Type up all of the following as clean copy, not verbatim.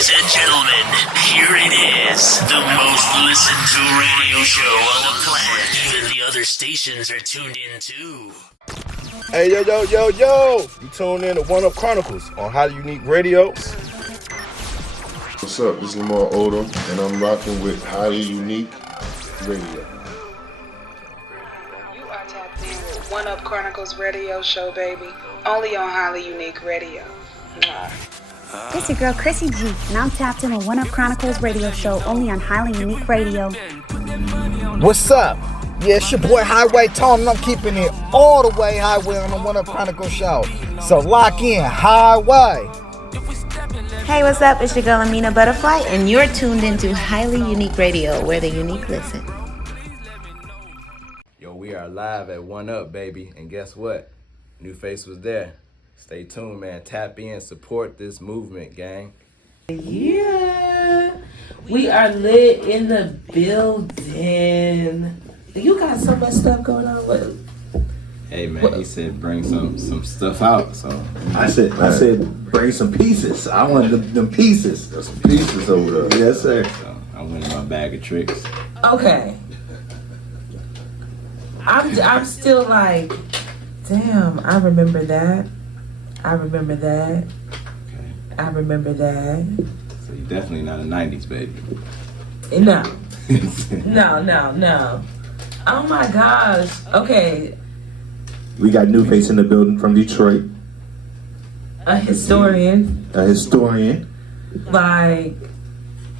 Ladies and gentlemen, here it is, the most listened to radio show on the planet. Even the other stations are tuned in too. Hey, yo. You tune in to One Up Chronicles on Highly Unique Radio. What's up? This is Lamar Odom, and I'm rocking with Highly Unique Radio. You are tapped in with One Up Chronicles radio show, baby. Only on Highly Unique Radio. Mwah. This your girl Chrissy G, and I'm tapped in with One Up Chronicles radio show only on Highly Unique Radio. What's up? Yeah, it's your boy Highway Tom, and I'm keeping it all the way highway on the One Up Chronicles show. So lock in, Highway. Hey, what's up? It's your girl Amina Butterfly, and you're tuned into Highly Unique Radio, where the unique listen. Yo, we are live at One Up, baby, and guess what? Nuface was there. Stay tuned, man. Tap in, support this movement, gang. Yeah, we are lit in the building. You got so much stuff going on with. Hey, man, he said bring some stuff out, so. I said bring some pieces. I want them pieces. There's some pieces over there. Yes, sir. So I went in my bag of tricks. Okay. I'm still like, damn, I remember that. I remember that. Okay. I remember that. So you're definitely not a 90s baby. No. No. Oh my gosh. Okay. We got Nuface in the building from Detroit. A historian. Like,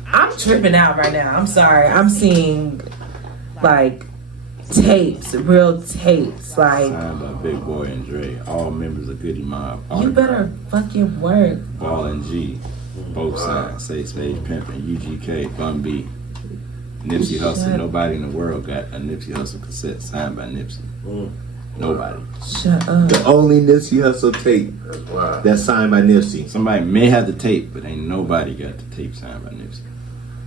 I'm tripping out right now. I'm sorry. I'm seeing, like, tapes, real tapes. Like, Signed by Big Boy and Dre, all members of Goody Mob. you better fucking work. Ball and G, both signed. Say Stage Pimpin', UGK, Bun B. Nipsey Hussle. Nobody in the world got a Nipsey Hussle cassette signed by Nipsey. Nobody. Shut up. The only Nipsey Hussle tape that's signed by Nipsey. Somebody may have the tape, but ain't nobody got the tape signed by Nipsey.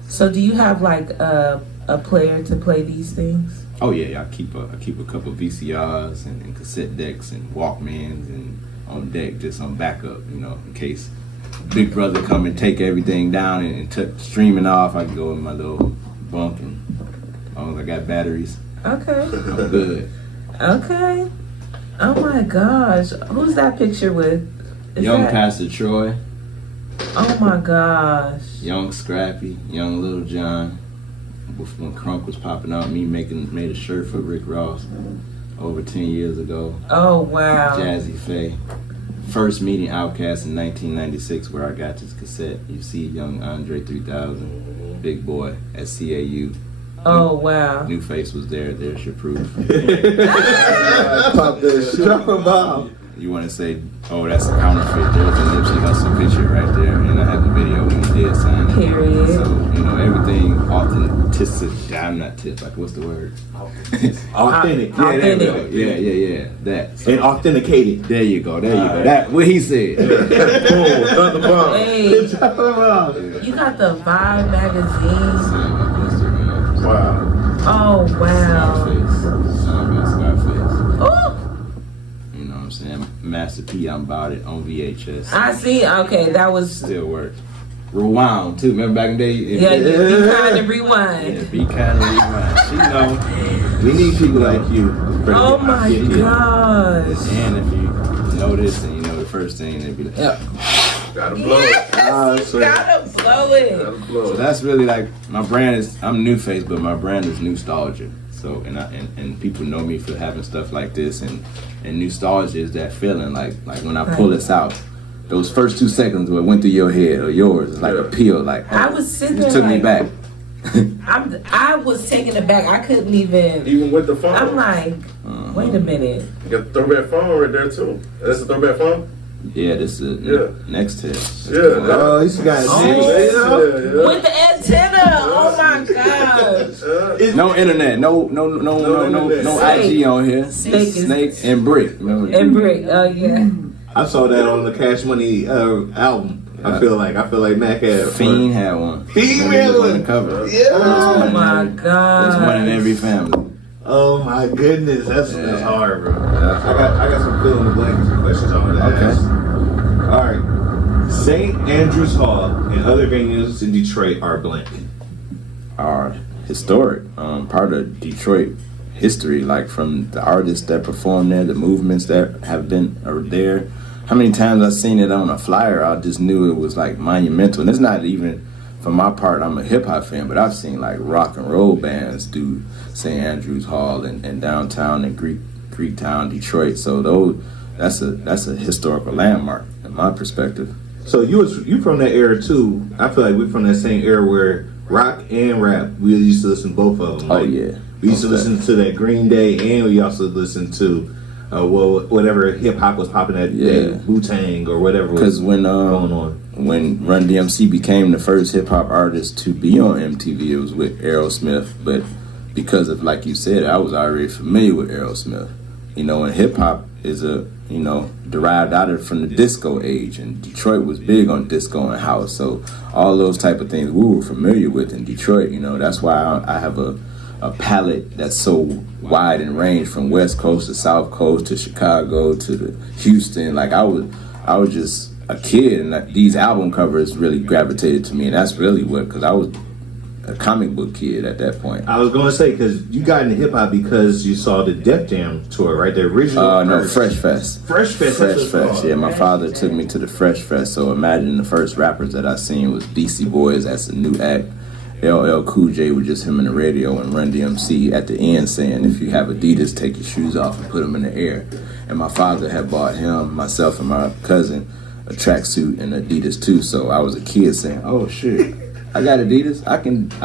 So do you have like a player to play these things? Oh yeah, I keep a couple VCRs and cassette decks and Walkmans and on deck just on backup, in case Big Brother come and take everything down and streaming off. I can go in my little bunk, and as long as I got batteries, Okay. I'm good. Okay. Oh my gosh. Who's that picture with? Young Pastor Troy. Oh my gosh. Young Scrappy, young Little John. When Crunk was popping out, made a shirt for Rick Ross over 10 years ago. Oh wow. Jazzy Faye. First meeting Outkast in 1996 where I got this cassette. You see young Andre 3000, Big Boy at CAU. Oh wow. Nuface was there. There's your proof. Pop that shit. Drop a bomb. You want to say, oh, that's a counterfeit. There's a Nipsey Hussle picture right there, and I have the video when he did sign it. Period. So, everything authentic. I'm not tip. Like, what's the word? Authentic. Yeah, there we go. Yeah. That. So, and authenticated. there you go. That what he said. Boom. Another bomb. Hey, Drop a bomb. you got the Vibe magazine. Wow. Oh wow. Scarface. Oh, You know what I'm saying? Master P, I'm about it on VHS. I see. Okay, that was. Still works. Rewound too. Remember back in the day? Yeah, you kind of rewind. Yeah, be kind of rewind. She know. We need people like you. Oh my gosh. And if you know this and you know the first thing, they'd be like, yeah. Gotta blow it. Yes, you gotta blow it. So that's really like my brand is. I'm Nuface, but my brand is nostalgia. So and people know me for having stuff like this, and nostalgia is that feeling like when I pull this out. Those first 2 seconds where it went through your head or yours, it's like a peel. Like I was sitting there took like, me back. I was taken aback. I couldn't even. Even with the phone. I'm like, wait a minute. You got the throwback phone right there too. That's a throwback phone? Yeah, this is next test. Yeah. Oh, he's got Yeah. With the antenna. Oh my gosh. No internet, no IG on here. Snake and Brick. Remember? And Brick. Oh yeah. I saw that on the Cash Money album. I feel like Mac had Fiend had one. Fiend had one. On the cover. Yeah. Oh my god. There's one in every family. Oh my goodness, that's hard, bro. I got some fill in the blank questions I want to ask. All right. St. Andrews Hall and other venues in Detroit are blank. Are historic, part of Detroit history, like from the artists that perform there, the movements that have been there. How many times I've seen it on a flyer, I just knew it was like monumental. And it's not even, for my part, I'm a hip hop fan, but I've seen like rock and roll bands do St. Andrews Hall and downtown and Greektown, Detroit. So that's a historical landmark in my perspective. So you from that era too. I feel like we're from that same era where rock and rap, we used to listen to both of them. Oh yeah. We used to listen to that Green Day, and we also listened to whatever hip hop was popping that day, Wu-Tang or whatever was going on. When Run DMC became the first hip hop artist to be on MTV, it was with Aerosmith. But because of, like you said, I was already familiar with Aerosmith. And hip hop is derived out of from the disco age, and Detroit was big on disco and house. So all those type of things we were familiar with in Detroit. That's why I have a palette that's so wide and range from West Coast to South Coast to Chicago to the Houston. Like I was just a kid, and these album covers really gravitated to me, and that's really because I was a comic book kid at that point. I was going to say, because you got into hip hop because you saw the Def Jam tour, right? The original. No, Fresh Fest. Fresh Fest. Yeah, my father took me to the Fresh Fest. So imagine the first rappers that I seen was Beastie Boys. That's a new act. LL Cool J with just him in the radio, and Run DMC at the end saying, if you have Adidas, take your shoes off and put them in the air. And my father had bought him, myself, and my cousin a tracksuit and Adidas too. So I was a kid saying, oh shit, I got Adidas, I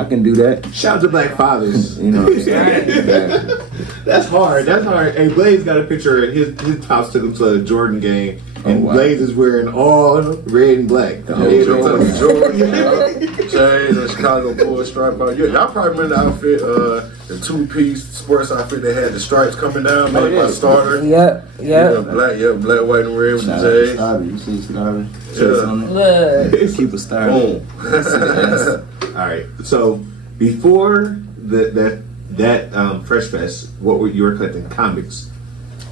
can do that. Shout out to black fathers. You know what I'm saying? Exactly. That's hard. Hey, Blaze got a picture. His pops took him to a Jordan game, and Blaze is wearing all red and black. Jordan, James, and Chicago Bulls stripe out. Yeah, y'all probably remember the outfit, the two-piece sports outfit that had the stripes coming down, made by Starter. Yep. Black, white, and red with the J's. You see Starter? Look. Keep a star. Boom. All right. So before that Fresh Fest, what were you were collecting comics?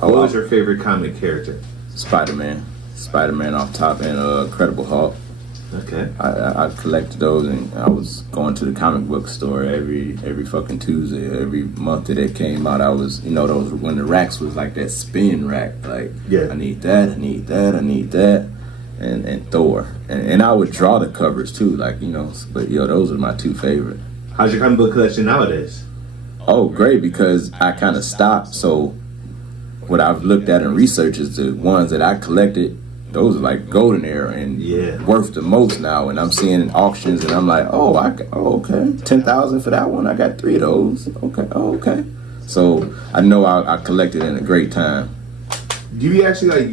What was your favorite comic character? Spider-Man off top, and Incredible Hulk. Okay. I collected those, and I was going to the comic book store every fucking Tuesday, every month that it came out. I was, those when the racks was like that spin rack, like I need that, and Thor, and I would draw the covers too, like but those are my two favorite. How's your comic book collection nowadays? Oh, great, because I kind of stopped. So what I've looked at and researched is the ones that I collected. Those are like golden era and worth the most now. And I'm seeing in auctions, and I'm like, okay, 10,000 for that one. I got 3 of those. Okay. So I know I collected in a great time. Do you actually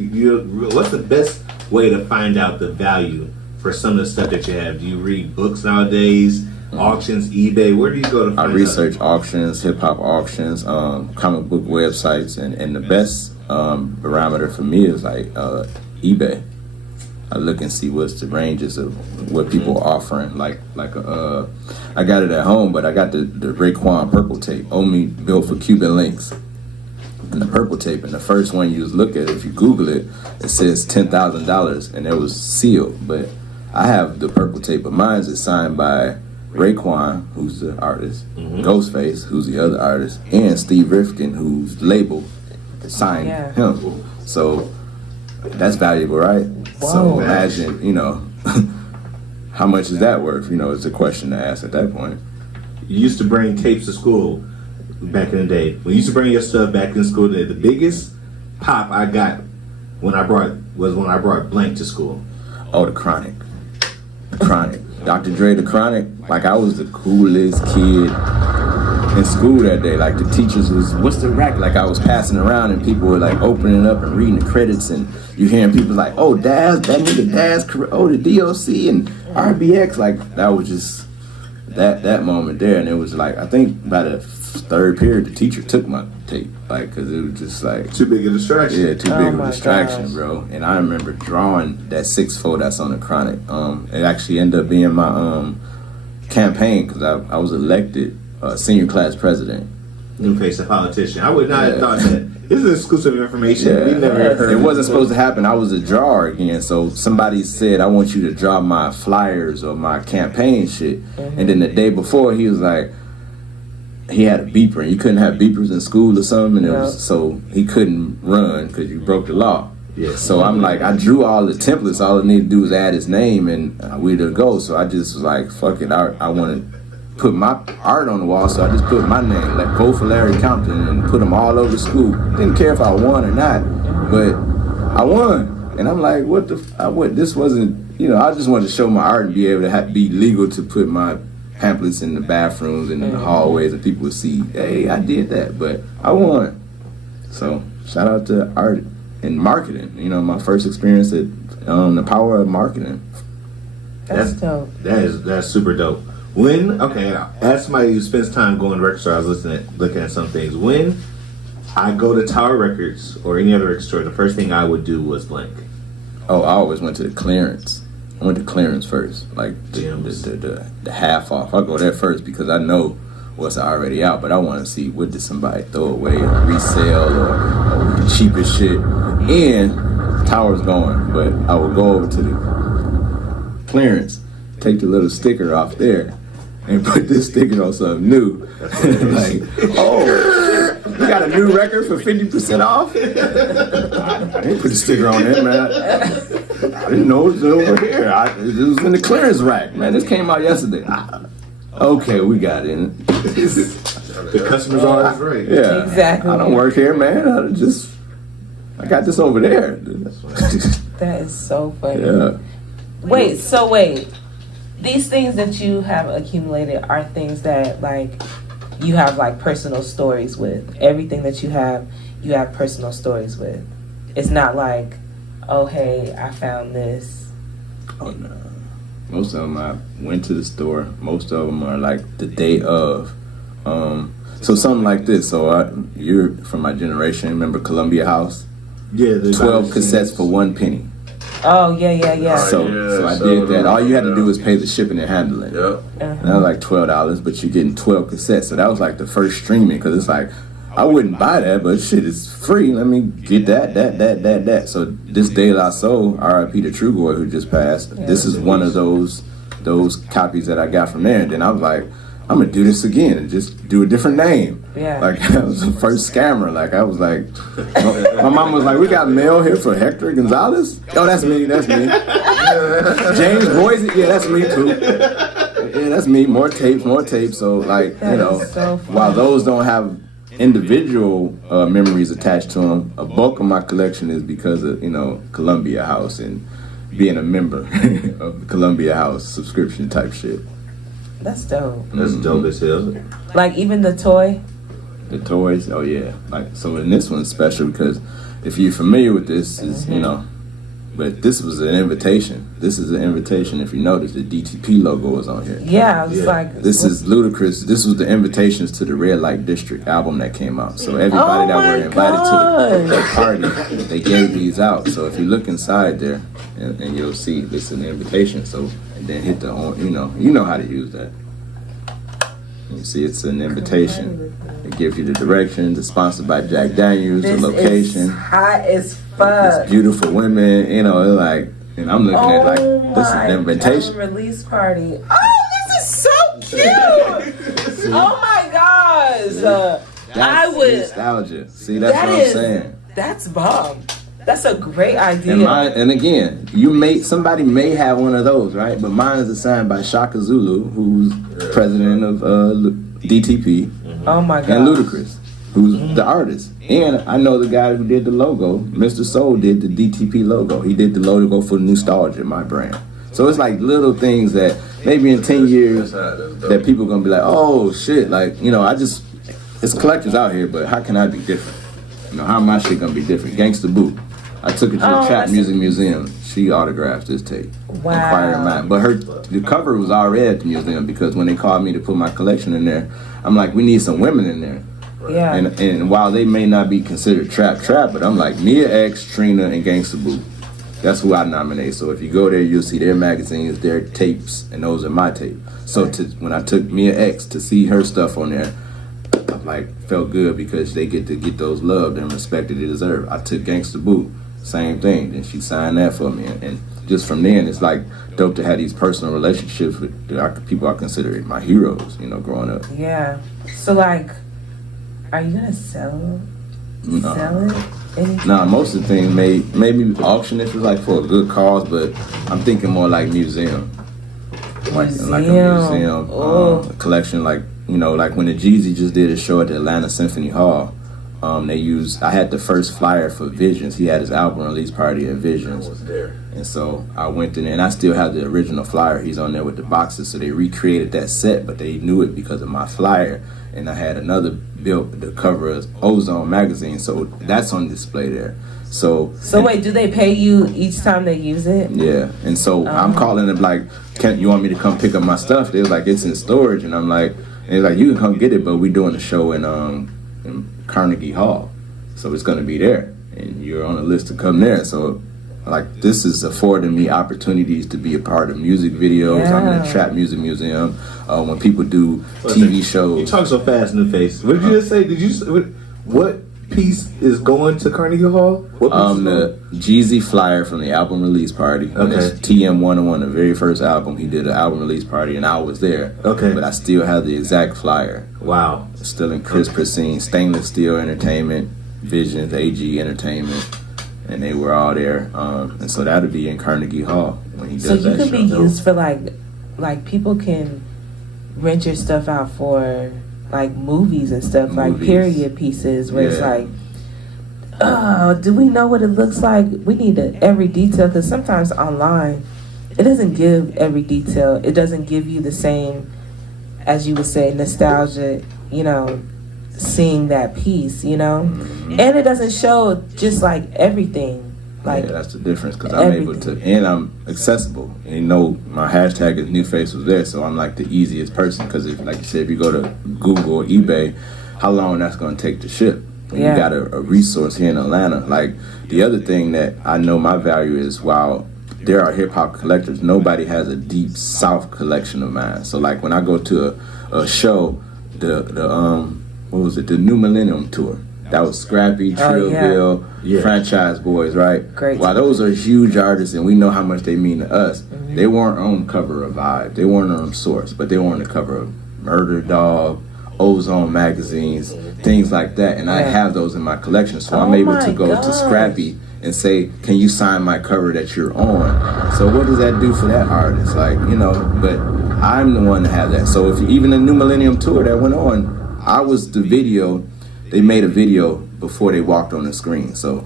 what's the best way to find out the value for some of the stuff that you have? Do you read books nowadays? Auctions, eBay? Where do you go to find out? I research auctions, hip hop auctions, comic book websites, and the best barometer for me is like eBay. I look and see what's the ranges of what people are offering. Like I got it at home, but I got the Raekwon purple tape, only built for Cuban links. And the purple tape, and the first one you just look at, if you Google it, it says $10,000, and it was sealed. But I have the purple tape, but mine's is signed by Raekwon, who's the artist, Ghostface, who's the other artist, and Steve Rifkin, who's the label, signed him. So that's valuable, right? Whoa. So imagine, how much is that worth? It's a question to ask at that point. You used to bring tapes to school back in the day. When you used to bring your stuff back in school, the biggest pop I got when I brought Blank to school. Oh, the Chronic. Dr. Dre, the Chronic. Like, I was the coolest kid in school that day. Like, the teachers was, what's the rack? Like, I was passing around, and people were like opening up and reading the credits, and you hearing people like, oh, Daz, that nigga Daz, oh, the DOC and RBX. Like, that was just that moment there. And it was like, I think by the third period, the teacher took my tape, like, because it was just like too big a distraction. Yeah, too big of a distraction, bro. And I remember drawing that 6-4 that's on the Chronic. It actually ended up being my campaign, because I was elected senior class president Nuface, a politician. I would not have thought that. This is exclusive information. We never heard. It wasn't supposed to happen. I was a drawer again, so somebody said, I want you to draw my flyers or my campaign shit. And then the day before, he was like, he had a beeper, and you couldn't have beepers in school or something, and it was, so he couldn't run because you broke the law. Yeah. So I'm like, I drew all the templates. All I needed to do was add his name, and we to go. So I just was like, fuck it. I want to put my art on the wall, so I just put my name, like vote for Larry Compton, and put them all over school. Didn't care if I won or not, but I won. And I'm like, what this wasn't, I just wanted to show my art and be able to be legal to put my pamphlets in the bathrooms and in the hallways, and people would see, hey, I did that, but I won. So shout out to art and marketing. My first experience at the power of marketing. That's dope. That's super dope. As somebody who spends time going to record store, I was looking at some things. When I go to Tower Records or any other record store, the first thing I would do was blank. Oh, I always went to the clearance. I went to clearance first, like the half off. I'll go there first because I know what's already out, but I want to see what did somebody throw away or resell or the cheapest shit. And Tower's going, but I would go over to the clearance, take the little sticker off there, and put this sticker on something new. Like, oh, you got a new record for 50% off? I didn't put the sticker on there, man. I didn't know it was over here. It was in the clearance rack, man. This came out yesterday. Okay, we got it. The customer's always right. Yeah, exactly. I don't work here, man. I got this over there. That is so funny. Yeah. Wait. These things that you have accumulated are things that, like, you have, like, personal stories with. Everything that you have personal stories with. It's not like, oh, hey, I found this. Oh, no. Most of them I went to the store. Most of them are, like, the day of. So something like this. So you're from my generation. Remember Columbia House? Yeah. 12 cassettes for $1 Oh, yeah. So I did that. All you had to do was pay the shipping and handling. Yep. And that was like $12, but you're getting 12 cassettes. So that was like the first streaming, because it's like, I wouldn't buy that, but shit is free. Let me get that. So this De La Soul, R.I.P. to Trugoy, who just passed, this is one of those copies that I got from there. And then I was like, I'm gonna do this again and just do a different name. Yeah. Like, I was the first scammer. Like, I was like, my mom was like, we got mail here for Hector Gonzalez? Oh, that's me. James Boise? Yeah, that's me too. Yeah, that's me. More tapes. So, like, so while those don't have individual memories attached to them, a bulk of my collection is because of, Columbia House and being a member of the Columbia House subscription type shit. That's dope. That's dope as hell. Like, even the toy? The toys, oh yeah. Like, so in this one's special because if you're familiar with this, is but this was an invitation. This is an invitation. If you notice, the DTP logo is on here. Yeah, it's like... This is ludicrous. This was the invitations to the Red Light District album that came out. So everybody that were invited to the party, they gave these out. So if you look inside there, and you'll see this is an invitation. So, and then hit the, you know how to use that. You see, it's an invitation. It gives you the directions. It's sponsored by Jack Daniels, the location. Is hot as fuck. It's beautiful women, like, and I'm looking at like, this is an invitation. Release party. Oh, this is so cute. Oh my gosh. I would. Nostalgia. See, that's what I'm saying. That's bomb. That's a great idea. And again, somebody may have one of those, right? But mine is assigned by Shaka Zulu, who's president of DTP. Oh my God. And Ludacris, who's the artist. And I know the guy who did the logo. Mr. Soul did the DTP logo. He did the logo for Nostalgia, my brand. So it's like little things that maybe in 10 years that people are going to be like, oh shit, like, it's collectors out here, but how can I be different? How my shit going to be different? Gangsta Boo. I took it to the Trap Music Museum. She autographed this tape. Wow. But the cover was already at the museum because when they called me to put my collection in there, I'm like, we need some women in there. Yeah. And while they may not be considered trap, but I'm like Mia X, Trina, and Gangsta Boo. That's who I nominate. So if you go there, you'll see their magazines, their tapes, and those are my tapes. So when I took Mia X to see her stuff on there, felt good because they get to get those loved and respected they deserve. I took Gangsta Boo, same thing. Then she signed that for me, and just from then, it's like dope to have these personal relationships with people I consider my heroes. Growing up. Yeah. So like, are you gonna sell it? Nah, most of the things maybe auction if it's like for a good cause, but I'm thinking more like museum. Like a museum a collection, like when the Jeezy just did a show at the Atlanta Symphony Hall. I had the first flyer for Visions. He had his album release party at Visions. I was there. And so I went in there, and I still have the original flyer. He's on there with the boxes, so they recreated that set, but they knew it because of my flyer. And I had another built the cover of Ozone magazine, so that's on display there. So wait, do they pay you each time they use it? Yeah, and so I'm calling them like, you want me to come pick up my stuff? They was like, it's in storage, and I'm like, you can come get it, but we're doing a show in Carnegie Hall, so it's gonna be there, and you're on the list to come there. So like, this is affording me opportunities to be a part of music videos. I'm in the Trap Music Museum. When people do TV shows. You talk so fast, Nuface. What did you just say? What piece is going to Carnegie Hall? The Jeezy flyer from the album release party. It's TM101, the very first album. He did an album release party, and I was there. Okay. But I still have the exact flyer. Wow. It's still in crisp, pristine, Stainless Steel Entertainment, Visions, AG Entertainment, and they were all there. And so that'll be in Carnegie Hall when he does that show. So you could be used for like people can rent your stuff out for like movies and stuff, like period pieces where it's like, oh, do we know what it looks like? We need every detail, because sometimes online it doesn't give every detail. It doesn't give you the same, as you would say, nostalgia, seeing that piece, and it doesn't show just like everything. Like, that's the difference, because I'm able to, and I'm accessible. And my hashtag is Nuface was there, so I'm like the easiest person. Because like you said, if you go to Google or eBay, how long that's going to take to ship? When you got a resource here in Atlanta. Like, the other thing that I know my value is, while there are hip hop collectors, nobody has a deep South collection of mine. So like when I go to a show, the New Millennium Tour. That was Scrappy, Trillville, Franchise Boys, right? Great. While those are huge artists and we know how much they mean to us, they weren't on cover of Vibe, they weren't on Source, but they were on the cover of Murder Dog, Ozone magazines, things like that. And I have those in my collection, so I'm able to go to Scrappy and say, can you sign my cover that you're on? So what does that do for that artist? Like, but I'm the one to have that. So if even the New Millennium Tour that went on, I was the video. They made a video before they walked on the screen. So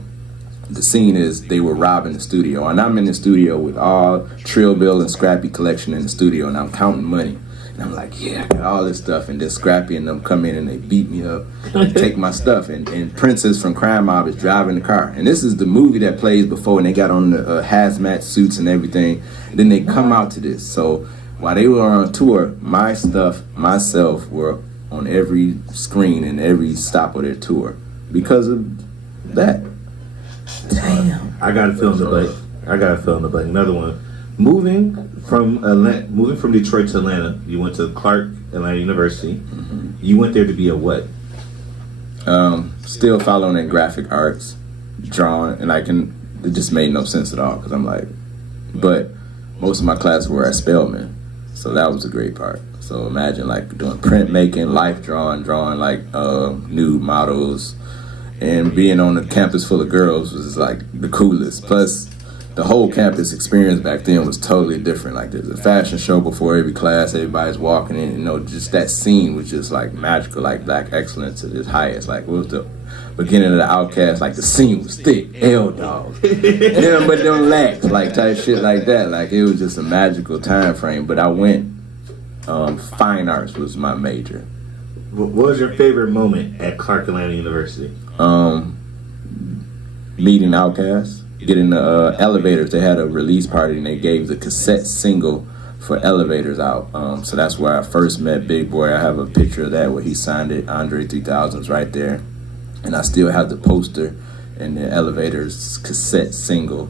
the scene is they were robbing the studio, and I'm in the studio with all Trillville and Scrappy collection in the studio, and I'm counting money. And I'm like, I got all this stuff, and then Scrappy and them come in and they beat me up and take my stuff. And Princess from Crime Mob is driving the car. And this is the movie that plays before, and they got on the hazmat suits and everything. And then they come out to this. So while they were on tour, my stuff, myself, were on every screen and every stop of their tour because of that. Damn. I got to fill in the blank. Another one. Moving from Detroit to Atlanta, you went to Clark Atlanta University. You went there to be a what? Still following in graphic arts, drawing, and it just made no sense at all, because I'm like, but most of my classes were at Spelman, so that was a great part. So imagine like doing printmaking, life drawing like nude models, and being on a campus full of girls was like the coolest. Plus, the whole campus experience back then was totally different. Like, there's a fashion show before every class, everybody's walking in, just that scene was just like magical, like black excellence at its highest. Like, what was the beginning of the Outcast? Like, the scene was thick, L-Dog. But them lacks, like type shit like that. Like, it was just a magical time frame. But I went, fine arts was my major. What was your favorite moment at Clark Atlanta University? Meeting Outkast. Getting the Elevators. They had a release party and they gave the cassette single for Elevators out. So that's where I first met Big Boy. I have a picture of that where he signed it. Andre 3000's right there. And I still have the poster and the Elevators cassette single.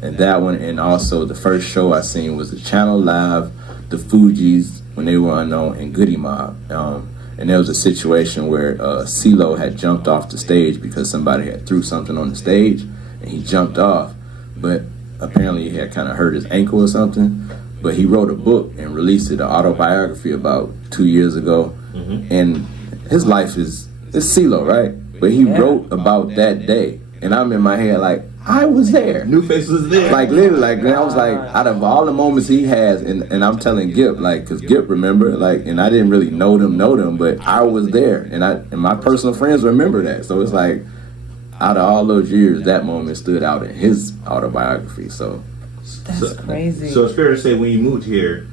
And that one, and also the first show I seen was the Channel Live, the Fugees when they were unknown, and Goody Mob. And there was a situation where CeeLo had jumped off the stage because somebody had threw something on the stage, and he jumped off, but apparently he had kind of hurt his ankle or something. But he wrote a book and released it, an autobiography, about 2 years ago. And his life is CeeLo, right? But he wrote about that day, and I'm in my head like, I was there. Nuface was there. Like literally, like, and I was like, out of all the moments he has, and I'm telling Gip, like, cause Gip remember, like, and I didn't really know them, but I was there, and my personal friends remember that. So it's like, out of all those years, that moment stood out in his autobiography. So that's crazy. So it's fair to say when you moved here,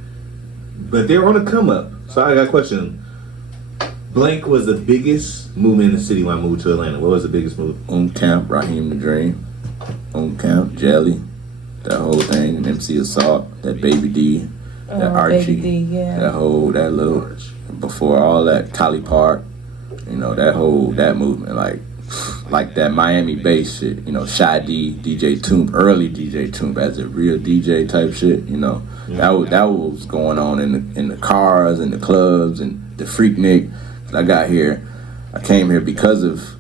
but they're on a come up. So I got a question. Blank was the biggest movement in the city when I moved to Atlanta. What was the biggest move? Camp, Raheem the Dream. Camp, Jelly, that whole thing, MC Assault, that Baby D, that Archie, Baby D, that little, before all that, Collie Park, you know, that movement, like that Miami bass shit, you know, Shy D, DJ Toomp, early DJ Toomp as a real DJ type shit, you know, that was going on in the cars and the clubs and the Freaknik. I came here because of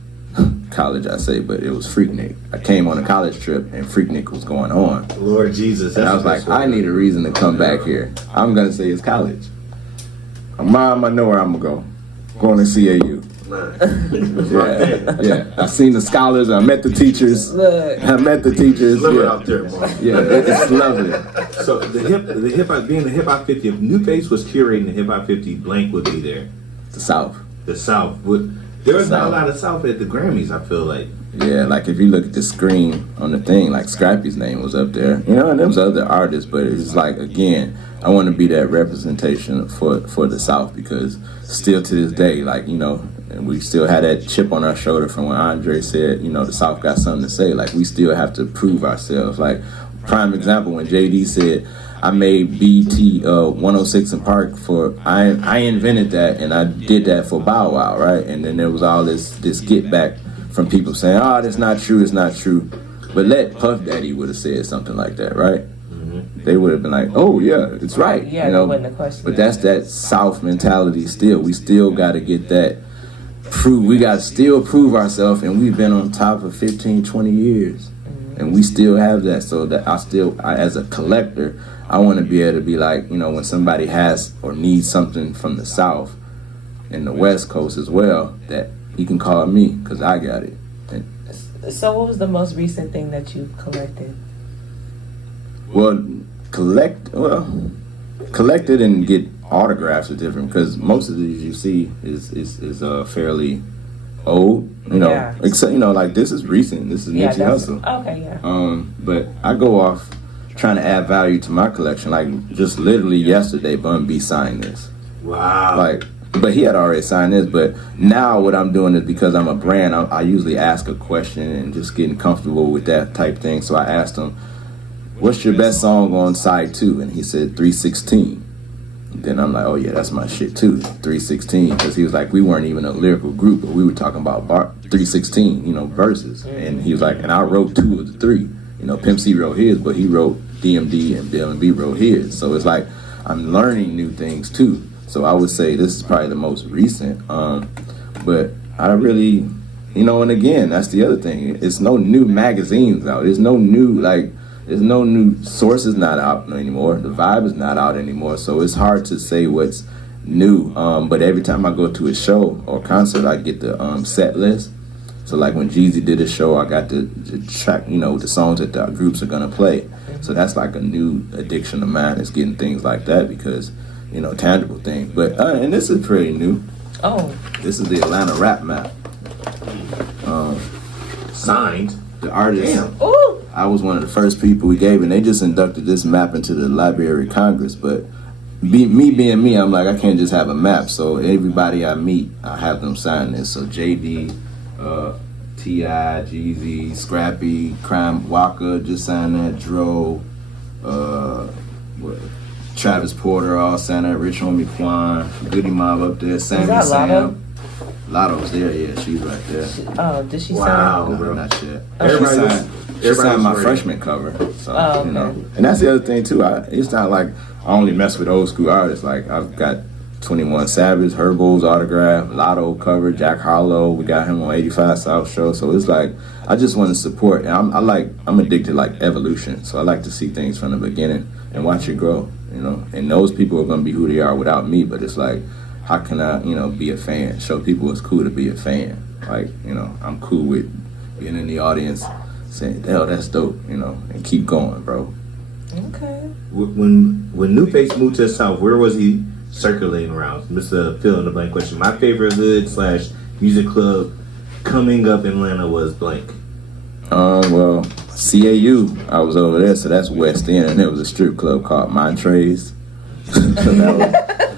college, I say, but it was Freaknik. I came on a college trip and Freaknik was going on. Lord Jesus. And I was like, I need a reason to come back here. I'm going to say it's college. Mom, I know where I'm going to go. Going to CAU. Yeah. I seen the scholars. I met the teachers. Living out there, Mom. Yeah, it's lovely. So the hip hop, being the hip hop 50, if Nuface was curating the hip hop 50, Blank would be there. The South. There was not a lot of South at the Grammys, I feel like. Yeah, like if you look at the screen on the thing, like Scrappy's name was up there. You know, and there was other artists, but it's like, again, I want to be that representation for the South, because still to this day, like, you know, and we still had that chip on our shoulder from when Andre said, you know, the South got something to say. Like, we still have to prove ourselves. Like, prime example, when JD said, I made BT 106 in Park I invented that, and I did that for Bow Wow, right? And then there was all this get back from people saying, oh, that's not true, it's not true. But let Puff Daddy would have said something like that, right? They would have been like, oh yeah, it's right. Yeah, you know? they wouldn't have questioned but that's that South mentality still. We still got to get that we got to still prove ourselves, and we've been on top for 15, 20 years. And we still have that. So that I as a collector, I want to be able to be like, you know, when somebody has or needs something from the South and the West Coast as well, that he can call me, because I got it. So what was the most recent thing that you collected? Collected and get autographs are different, because most of these you see is fairly old, you know. Yeah. Except, you know, like this is recent. This is Nipsey Hussle. Okay, yeah. But I go off trying to add value to my collection. Like, just literally yesterday, Bun B signed this. Wow. Like, but he had already signed this. But now what I'm doing is, because I'm a brand, I usually ask a question and just getting comfortable with that type thing. So I asked him, what's your best song on side 2? And he said 316. Then I'm like, oh yeah, that's my shit too, 316. Because he was like, we weren't even a lyrical group, but we were talking about 316, you know, verses. And he was like, and I wrote 2 of the 3. You know, Pimp C wrote his, but he wrote DMD and Bill and B wrote his. So it's like, I'm learning new things too. So I would say this is probably the most recent. But I really, you know, and again, that's the other thing. It's no new magazines out. There's no new sources not out anymore. The Vibe is not out anymore. So it's hard to say what's new. But every time I go to a show or concert, I get the set list. So like when Jeezy did a show, I got the track, you know, the songs that the groups are gonna play. So that's like a new addiction of mine, is getting things like that, because, you know, tangible things. But and this is pretty new. Oh. This is the Atlanta rap map. Signed. The artist. Damn. Ooh. I was one of the first people we gave, and they just inducted this map into the Library of Congress. But me being me, I'm like, I can't just have a map. So everybody I meet, I have them sign this. So JD, T.I., Jeezy, Scrappy, Crime Walker just signed that. Dro, Travis Porter all signed that. Rich Homie Quan, Goody Mob up there. Sammy Sam. Lotto's there, yeah, she's right there. Oh, did she sign? Wow, No, not yet. Everybody She signed my ready. freshman cover. So, okay. you know. And that's the other thing too. It's not like I only mess with old school artists. Like, I've got 21 Savage, Herbo's autograph, Lotto cover, Jack Harlow. We got him on 85 South Show. So it's like I just want to support. And I'm addicted to like evolution. So I like to see things from the beginning and watch it grow. You know, and those people are gonna be who they are without me. But it's like, how can I, be a fan? Show people it's cool to be a fan. Like, I'm cool with being in the audience, saying, "Hell, that's dope," and keep going, bro. Okay. When Nuface moved to the South, where was he circulating around? Mr. Fill in the blank question. My favorite hood / music club coming up in Atlanta was blank. Well, CAU, I was over there, so that's West End, and there was a strip club called Montrez.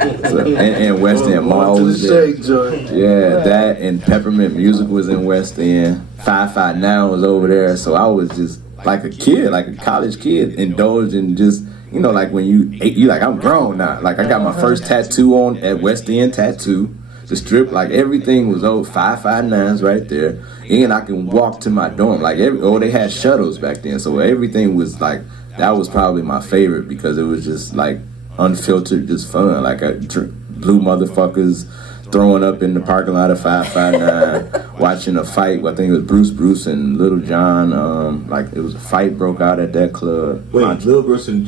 And West End Mall was there. Yeah, that and Peppermint Music was in West End. 559 was over there, so I was just like a kid, like a college kid, indulged in just, like when you like, I'm grown now. Like I got my first tattoo on at West End Tattoo. The strip, like everything was old 559s right there, and I can walk to my dorm. Like they had shuttles back then, so everything was like, that was probably my favorite because it was just like unfiltered, just fun. Like blue motherfuckers throwing up in the parking lot of 559, watching a fight. I think it was Bruce and Little John. Like it was a fight broke out at that club. Wait, Little Bruce and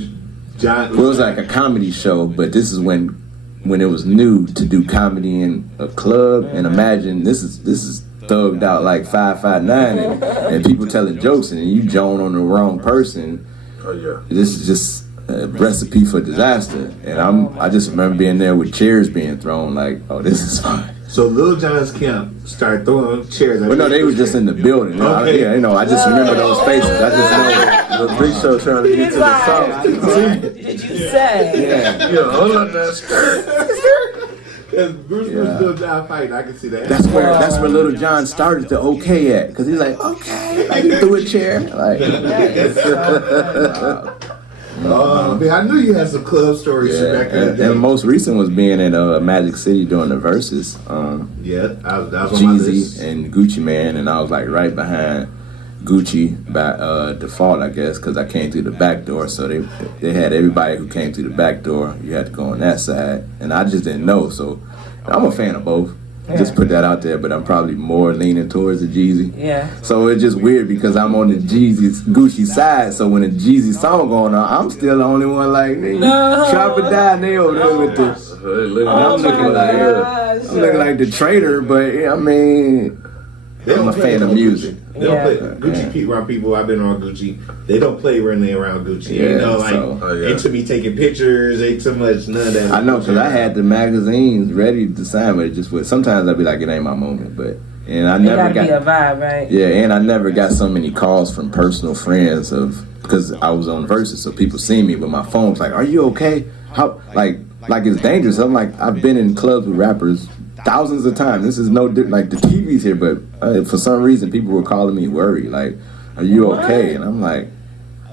John. It was like a comedy show, but this is when it was new to do comedy in a club. And imagine this is thugged out like 559 and people telling jokes and you joan on the wrong person. Oh yeah. This is just a recipe for disaster. And I just remember being there with chairs being thrown, like, oh, this is fine. So Lil Jon's camp started throwing chairs. Well, no, they were just in the building. Okay. I just remember those faces. I just know the big show trying to get to the South. What did you say? Yeah, hold on that skirt. Because Bruce Lil Jon fighting, I can see that. That's where Little John started the okay at, because he's like, okay, like he threw a chair, like. I knew you had some club stories back in the day. And most recent was being in Magic City doing the Verses. That was on my Jeezy list. and Gucci Man, and I was like right behind Gucci by default, I guess, because I came through the back door. So they had everybody who came through the back door. You had to go on that side, and I just didn't know. So I'm a fan of both. Yeah. Just put that out there, but I'm probably more leaning towards the Jeezy. Yeah. So it's just weird because I'm on the Gucci side. So when a Jeezy song going on, I'm still the only one like, nigga, Chop or Die, and they over there with this. I'm looking like the traitor, but I mean, I'm a fan of music. They don't play Gucci around people. I've been around Gucci. They don't play when they around Gucci. Into me taking pictures, ain't too much, none of that. I know, because I had the magazines ready to sign, but it just was. Sometimes I'd be like, it ain't my moment, but. And I never got. Be a vibe, right? Yeah, and I never got so many calls from personal friends because I was on Versus, so people see me, but my phone was like, "Are you okay? How like it's dangerous." I'm like, I've been in clubs with rappers thousands of times. This is no different. Like the TV's here, but for some reason, people were calling me worried. Like, "Are you okay?" And I'm like,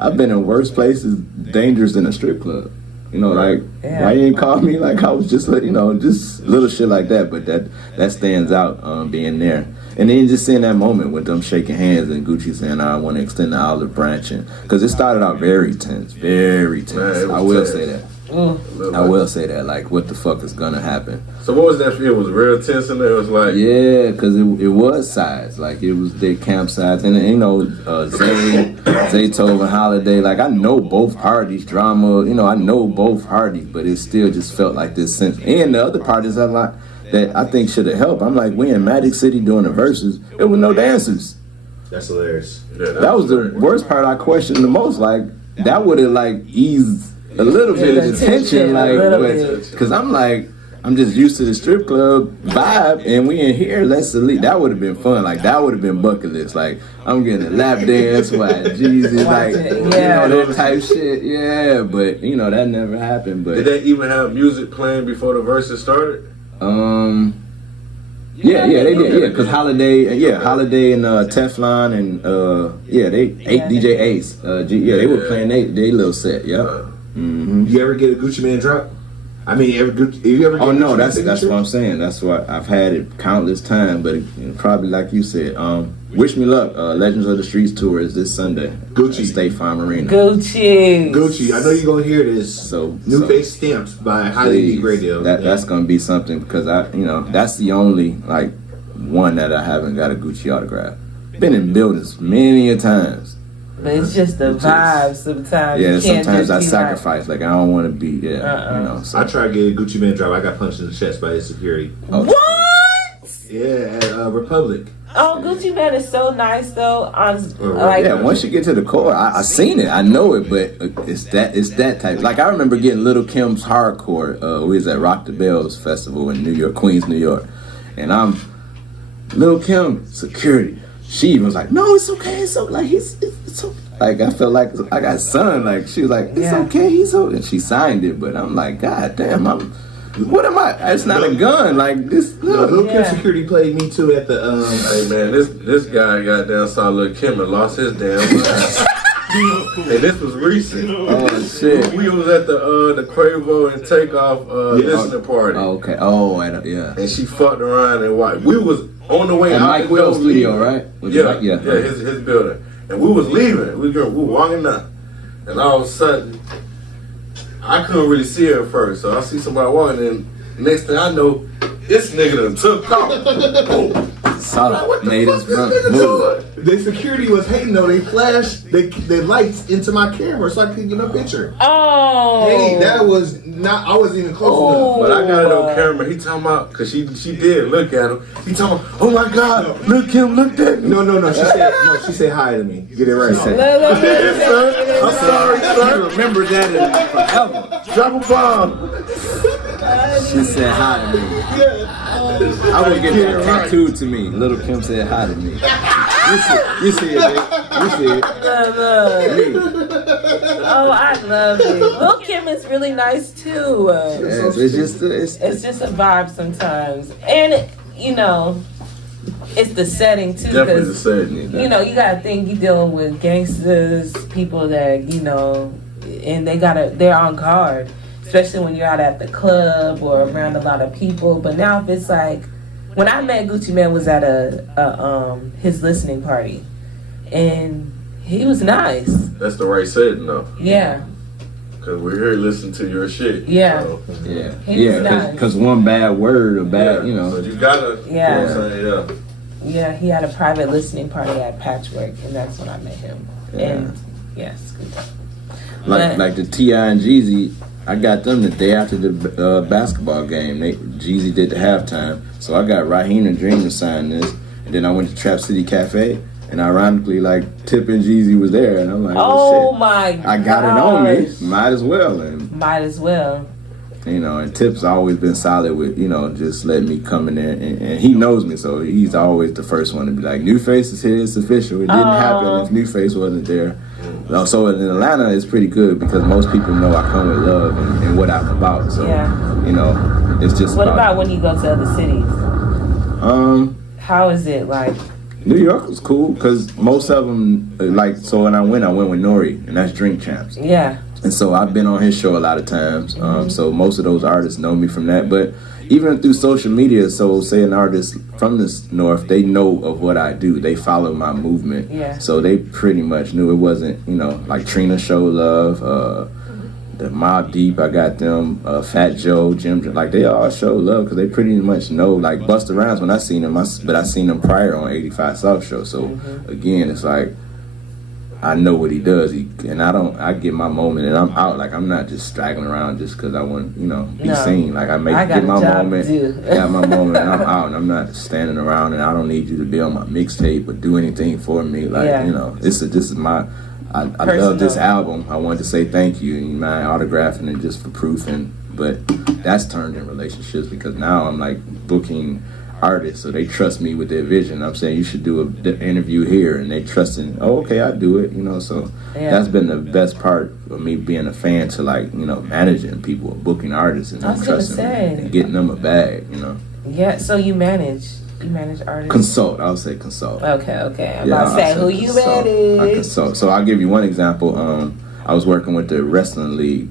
I've been in worse places, dangerous than a strip club. Like, why you ain't call me? Like, I was just, just little shit like that. But that stands out, being there. And then just seeing that moment with them shaking hands and Gucci saying, I want to extend the olive branch. Because it started out very tense, very tense. I will say that. I will say that, like, what the fuck is gonna happen? So what was that feel? Was it real tense in there? It was like, yeah, because it was sides, like it was their campsites, and Zaytoven Holiday. Like I know both parties, drama. I know both parties, but it still just felt like this sense. And the other parties that I think should have helped. I'm like, we in Magic City doing the Verses. There was no dancers. That's hilarious. Yeah, that was the worst part. I questioned the most. Like that would have like eased a little bit of the tension, because I'm like, I'm just used to the strip club vibe, and we in here, let's elite. That would have been fun. Like that would have been bucket list. Like I'm getting a lap dance while Jesus, like that type shit. Yeah, but that never happened. But did they even have music playing before the Verses started? Yeah, they did. Yeah, because Holiday and Teflon and DJ Ace. They were playing they little set. Yeah. You ever get a Gucci Man drop? I mean, you ever? Oh no, that's what I'm saying. That's what I've had it countless times, but probably like you said. Wish me luck. Legends of the Streets tour is this Sunday. Gucci, State Farm Arena. Gucci. I know you're gonna hear this. So Nuface stamps by Highly Unique Radio. That's gonna be something because that's the only like one that I haven't got a Gucci autograph. Been in buildings many a times. But it's just the vibe sometimes. Yeah, sometimes I sacrifice. Like I don't want to be there. So. I tried to get a Gucci Man drop. I got punched in the chest by his security. Oh. What? Yeah, at Republic. Oh, Gucci Man is so nice though. Once you get to the core, I seen it, I know it, but it's that type. Like I remember getting Lil' Kim's Hardcore. We was at Rock the Bells Festival in New York, Queens, New York, and I'm Lil' Kim security. She even was like, "No, it's okay. It's okay. Like it's okay." Like I felt like I got son. Like she was like, "It's okay. He's okay." And she signed it, but I'm like, "God damn, what am I? It's not a gun. Like this." Lil' Kim security played me too at the. Hey man, this guy got down saw Lil' Kim and lost his damn mind. And this was recent. Oh shit! We was at the Quavo and Takeoff listening party. Oh, okay. Oh, yeah. And she fucked around and watched. We was on the way at out. Mike Will's studio, right? Yeah, his building. And we was leaving. We were walking up, and all of a sudden, I couldn't really see her at first. So I see somebody walking, and next thing I know, this nigga done took off. Solid made his front move. The security was hating though. They flashed their lights into my camera so I could get a picture. Oh, hey, that was not. I wasn't even close enough. But I got it on camera. He talking about because she did look at him. He talking about, oh my God, look him, look at me. No. She said hi to me. Get it right. Sir. I'm sorry, sir. Remember that forever. Drop a bomb. She said hi to me. I would get that tattooed to me. Lil' Kim said hi to me. You see it, babe. You see it. Oh, I love it. Lil' Kim is really nice too. It's just a vibe sometimes, and it's the setting too. Definitely the setting. You gotta think you're dealing with gangsters, people that and they're on guard. Especially when you're out at the club or around a lot of people. But now if it's like, when I met Gucci Man was at his listening party, and he was nice. That's the right setting though. Yeah. Cause we're here listening to your shit. Yeah. So. Yeah. Because one bad word or bad, So you gotta. Yeah. You know what I'm saying? Yeah. He had a private listening party at Patchwork, and that's when I met him. Yeah. And yes, good time. Like the T.I. and Jeezy. I got them the day after the basketball game. Jeezy did the halftime, so I got Raheem and Dream to sign this, and then I went to Trap City Cafe, and ironically, like Tip and Jeezy was there, and I'm like, oh shit. My God, I got it on me. Might as well. And Tip's always been solid with just letting me come in there, and he knows me, so he's always the first one to be like, Nuface is here, it's official. It didn't happen if Nuface wasn't there. So in Atlanta, it's pretty good because most people know I come with love and what I'm about. So it's just. What about when you go to other cities? How is it like? New York was cool because most of them So when I went with Nori, and that's Drink Champs. Yeah. And so I've been on his show a lot of times. So most of those artists know me from that. But even through social media, so say an artist from the North, they know of what I do. They follow my movement. Yeah. So they pretty much knew it wasn't, like Trina Show Love, the Mobb Deep, I got them, Fat Joe, Jim, like they all show love because they pretty much know. Like Busta Rhymes, when I seen him, but I seen him prior on 85 South Show. So again, it's like, I know what he does, I get my moment and I'm out. Like I'm not just straggling around just because I want, be seen. Like I get my moment, got my moment, and I'm out. And I'm not standing around, and I don't need you to be on my mixtape or do anything for me. Like this is my. I love this album. I wanted to say thank you, and my autographing it just for proof, but that's turned in relationships because now I'm like booking artists, so they trust me with their vision. I'm saying you should do an interview here, and they trusting. Oh, okay, I do it. So that's been the best part of me being a fan to managing people, booking artists, and trusting them and getting them a bag. Yeah. So you manage artists. Consult. I would say consult. Okay. I'm about to say who you manage. I consult. So I'll give you one example. I was working with the wrestling league.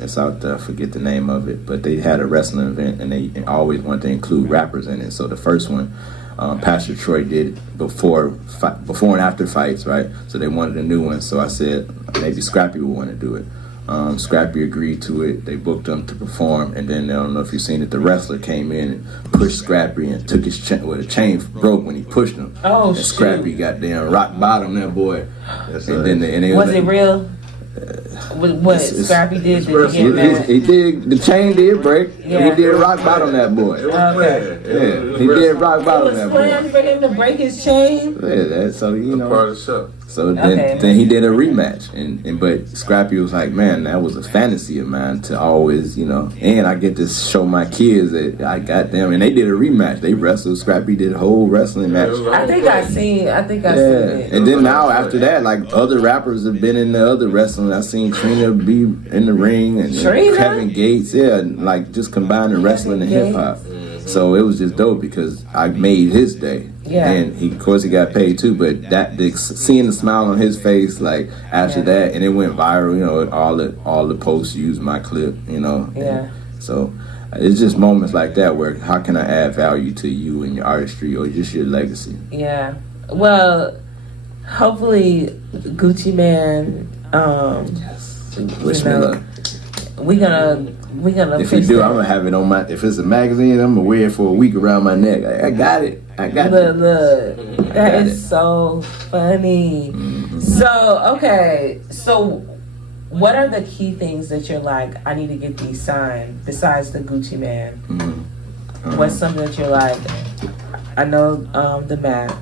It's out there, I forget the name of it, but they had a wrestling event and they always wanted to include rappers in it. So the first one, Pastor Troy did before and after fights, right? So they wanted a new one. So I said maybe Scrappy would want to do it. Scrappy agreed to it. They booked him to perform, and then I don't know if you've seen it. The wrestler came in and pushed Scrappy and took his chain. Well, the chain broke when he pushed him. Oh, and Scrappy got down rock bottom, that boy. And then was it real? What Scrappy did? Did he get mad? He did. The chain did break. Yeah. He did rock bottom that boy. Okay. Yeah, he did rock bottom that boy. It was planned for him to break his chain. Yeah, so you know. Part of the show. So then he did a rematch, and but Scrappy was like, man, that was a fantasy of mine to always, you know, and I get to show my kids that I got them, and they did a rematch. They wrestled. Scrappy did a whole wrestling match. I think I seen it. And then now after that, like other rappers have been in the other wrestling. I seen Trina be in the ring and Kevin Gates, like just combining wrestling and hip hop. So it was just dope because I made his day. Yeah. And of course he got paid too, but seeing the smile on his face, like after that, and it went viral. You know, all the posts used my clip. You know. Yeah. So it's just moments like that where how can I add value to you and your artistry or just your legacy? Yeah. Well, hopefully Gucci Man. Wish me luck. We're gonna. If you do, I'm gonna have it on my. If it's a magazine, I'm gonna wear it for a week around my neck. I got it. I got it. Look, that is so funny. Mm-hmm. So okay, so what are the key things that you're like? I need to get these signed besides the Gucci Man. Mm-hmm. What's something that you're like? I know the map.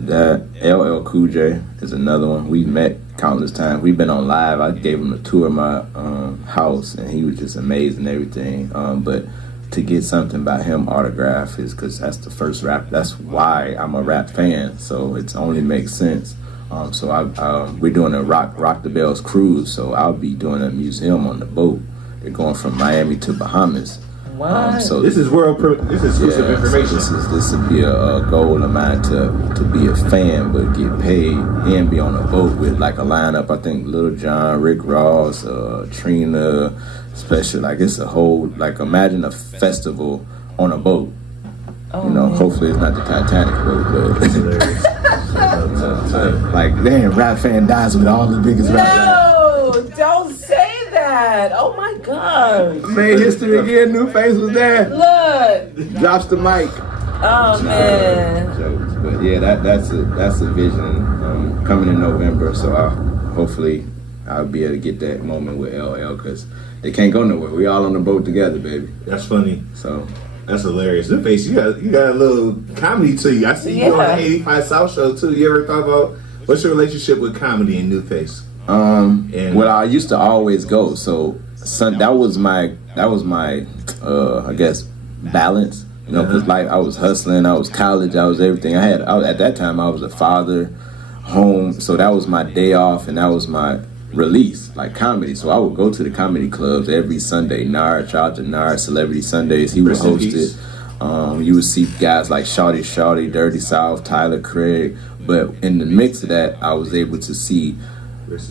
That LL Cool J is another one. We've met countless times. We've been on live. I gave him a tour of my house, and he was just amazing and everything. But to get something by him autographed is because that's the first rap. That's why I'm a rap fan. So it only makes sense. So we're doing a Rock the Bells cruise. So I'll be doing a museum on the boat. They're going from Miami to Bahamas. So this is exclusive information. So this would be a goal of mine to be a fan, but get paid and be on a boat with like a lineup. I think Lil Jon, Rick Ross, Trina, special. Like it's a whole like imagine a festival on a boat. Oh, you know, hopefully it's not the Titanic boat, but like damn, rap fan dies with all the biggest rap. No, don't say that. Oh my God. Made history again. Nuface was there. Look. Drops the mic. Oh man. Jokes. But yeah, that's a vision coming in November. So hopefully I'll be able to get that moment with LL because they can't go nowhere. We all on the boat together, baby. That's funny. So that's hilarious. Nuface, you got a little comedy to you. I see you on the 85 South show too. You ever thought about what's your relationship with comedy and Nuface? Well, I used to always go. So that was my I guess balance. You know, because like I was hustling, I was college, I was everything. At that time I was a father, home. So that was my day off, and that was my release, like comedy. So I would go to the comedy clubs every Sunday. Shout out to Nard, Celebrity Sundays. He would host it. You would see guys like Shawty, Dirty South, Tyler Craig. But in the mix of that, I was able to see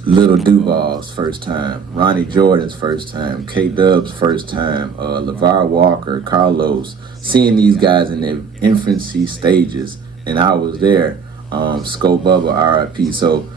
Little Duval's first time, Ronnie Jordan's first time, K-Dub's first time, LeVar Walker, Carlos, seeing these guys in their infancy stages, and I was there, Sco Bubba, R.I.P. So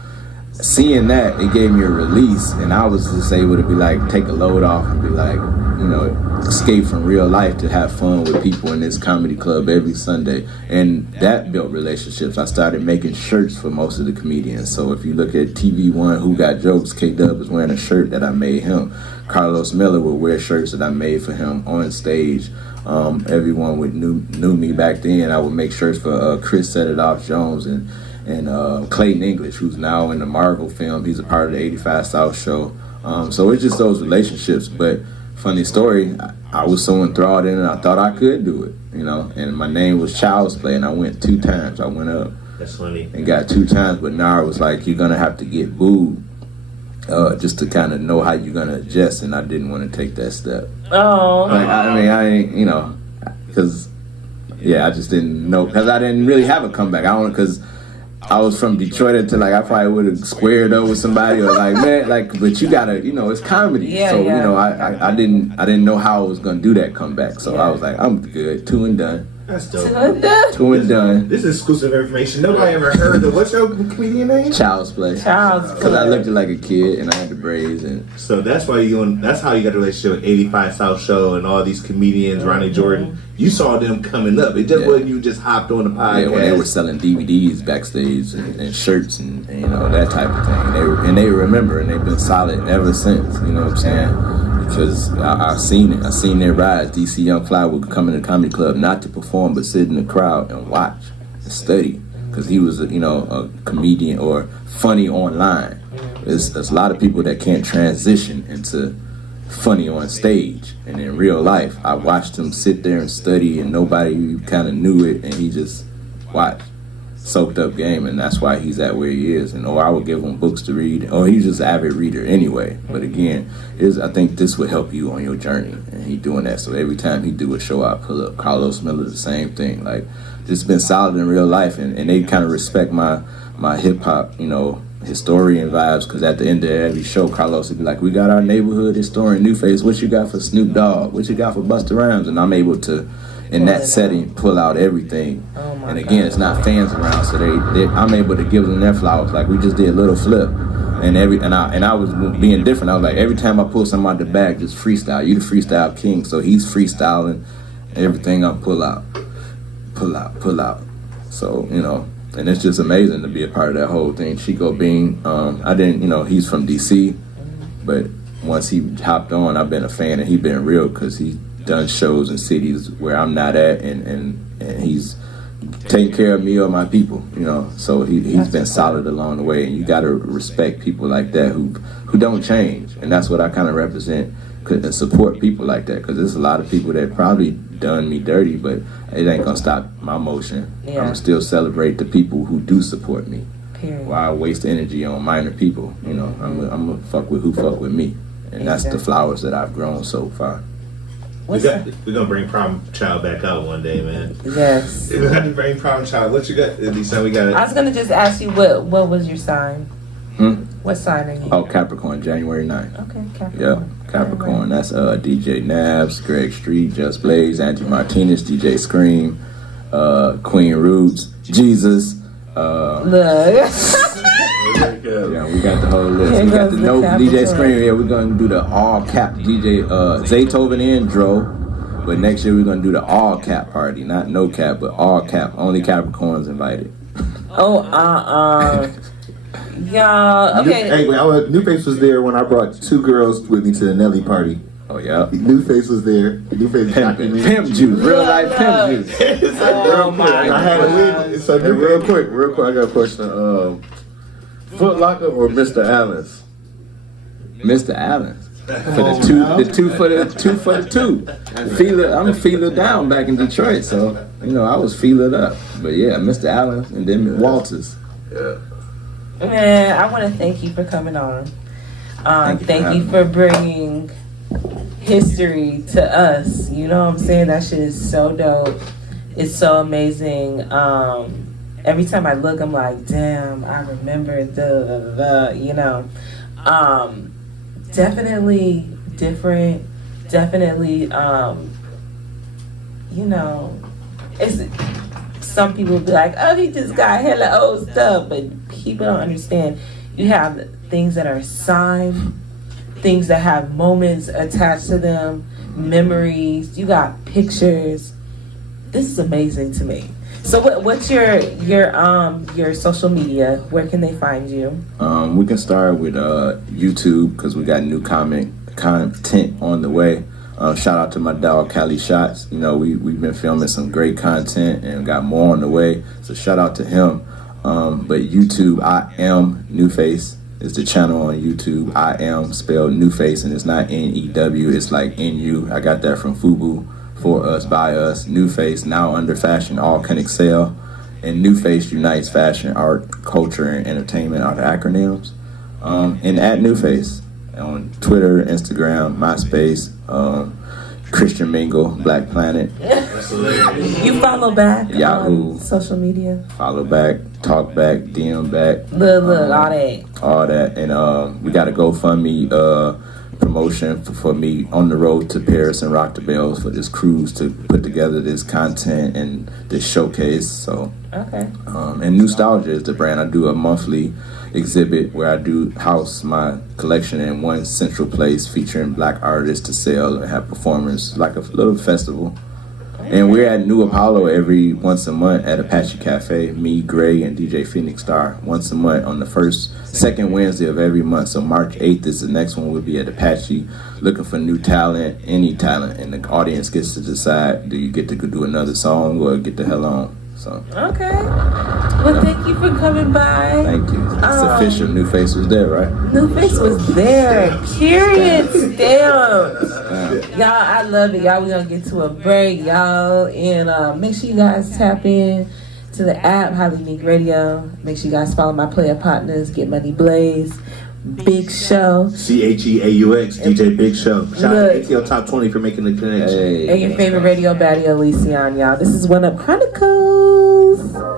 seeing that, it gave me a release, and I was just able to be like, take a load off and be like, you know, escape from real life to have fun with people in this comedy club every Sunday. And that built relationships. I started making shirts for most of the comedians. So if you look at TV1, Who Got Jokes, K-Dub is wearing a shirt that I made him. Carlos Miller would wear shirts that I made for him on stage. Everyone would knew me back then. I would make shirts for Chris Set It Off Jones and Clayton English, who's now in the Marvel film. He's a part of the 85 South show. So it's just those relationships. But funny story, I was so enthralled in it, I thought I could do it, you know. And my name was Child's Play, and I went 2 times. I went up. That's funny. And got 2 times, but Nara was like, you're gonna have to get booed, just to kind of know how you're gonna adjust. And I didn't want to take that step. Oh. Like, I ain't, you know, because I just didn't know, because I didn't really have a comeback. Because I was from Detroit until like I probably would have squared up with somebody or like man like but you gotta it's comedy so you know I didn't know how I was gonna do that comeback so I was like I'm good 2 and done. That's dope. 2 and done. This is exclusive information. Nobody ever heard of. What's your comedian name? Child's Play. Because I looked like a kid and I had the braids and. So that's why that's how you got a relationship with 85 South Show and all these comedians, Ronnie Jordan. You saw them coming up. It just wasn't you just hopped on the podcast. Yeah, when they were selling DVDs backstage and shirts and that type of thing. They remember and they've been solid ever since. You know what I'm saying? Because I've seen it. I've seen their rise. DC Young Fly would come in the comedy club not to perform but sit in the crowd and watch and study because he was a comedian or funny online. There's a lot of people that can't transition into funny on stage and in real life. I watched him sit there and study and nobody kind of knew it and he just watched. Soaked up game and that's why he's at where he is or I would give him books to read or he's just an avid reader anyway but again I think this would help you on your journey and he doing that so every time he do a show I pull up. Carlos Miller the same thing like just been solid in real life and they kind of respect my hip-hop historian vibes because at the end of every show Carlos would be like we got our neighborhood historian Nuface what you got for Snoop Dogg what you got for Busta Rhymes and I'm able to in that setting pull out everything and again it's not fans around so they I'm able to give them their flowers like we just did Little Flip and I was being different I was like every time I pull something out the bag just freestyle you the freestyle king so he's freestyling everything I pull out so and it's just amazing to be a part of that whole thing. Chico Bean I didn't he's from DC but once he hopped on I've been a fan and he's been real because he done shows in cities where I'm not at and he's taking care of me or my people so he's been solid along the way and you got to respect people like that who don't change and that's what I kind of represent and support people like that because there's a lot of people that probably done me dirty but it ain't gonna stop my motion. I'm gonna still celebrate the people who do support me. Period. Why waste energy on minor people I'm gonna fuck with who fuck with me and that's the flowers that I've grown so far. We're gonna bring Problem Child back out one day, man. Yes. We're gonna bring Problem Child. What you got? We got. I was gonna just ask you what was your sign? What sign are you? Oh, Capricorn, January 9th. Okay, Capricorn. Yeah, Capricorn. That's DJ Nabs, Greg Street, Just Blaze, Angie Martinez, DJ Scream, Queen Roots, Jesus. Look. Yeah, we got the whole list. We got the dope DJ Scream. Yeah, we're gonna do the all cap DJ Zaytoven and Dro. But next year we're gonna do the all cap party, not no cap, but all cap. Only Capricorns invited. Y'all, okay. Hey, Nuface was there when I brought 2 girls with me to the Nelly party. Oh yeah. Nuface was there. Nuface pimp juice, real life pimp juice. Oh my God. So real quick, I got a question. Foot Locker or Mr. Allen's? Mr. Allen's. For the two for the two. I'm a feeler down back in Detroit, so I was feeling up. But yeah, Mr. Allen's and then Walters. Yeah. Man, I want to thank you for coming on. Thank you for bringing history to us. You know what I'm saying? That shit is so dope. It's so amazing. Every time I look, I'm like, damn, I remember definitely different. Definitely, it's some people be like, oh, he just got hella old stuff, but people don't understand. You have things that are signed, things that have moments attached to them, memories. You got pictures. This is amazing to me. So what's your social media? Where can they find you? We can start with YouTube because we got new content on the way. Shout out to my dog Cali Shots. We've been filming some great content and got more on the way. So shout out to him. But YouTube, I am Nuface is the channel on YouTube. I am spelled Nuface and it's not N-E-W. It's like N-U. I got that from Fubu. For us, by us, Nuface, now under fashion, all can excel. And Nuface unites fashion, art, culture, and entertainment are the acronyms. And at Nuface on Twitter, Instagram, MySpace, Christian Mingle, Black Planet. You follow back Yahoo. on social media? Follow back. talk back, DM back. Look, all that. All that. And we got a GoFundMe promotion for me on the road to Paris and Rock the Bells for this cruise to put together this content and this showcase. So, okay. And Nostalgia is the brand. I do a monthly exhibit where I do house my collection in one central place featuring black artists to sell and have performers, like a little festival. And we're at New Apollo once a month at Apache Cafe. Me, Gray, and DJ Phoenix Star once a month on the second Wednesday of every month. So March 8th is the next one. We'll be at Apache looking for new talent, any talent, and the audience gets to decide: do you get to go do another song or get the hell on? So. Okay. Well, thank you for coming by. Thank you. It's official. Nuface was there, right? Nuface was there. Period. Stamp. Y'all, I love it. Y'all, we're going to get to a break, y'all. And make sure you guys tap in to the app, Highly Unique Radio. Make sure you guys follow my player partners, Get Money Blaze, Big Show. CHEAUX, DJ Big Show. Shout out to ATL Top 20 for making the connection. Hey. And your favorite radio baddie, Elysion, y'all. This is One Up Chronicles.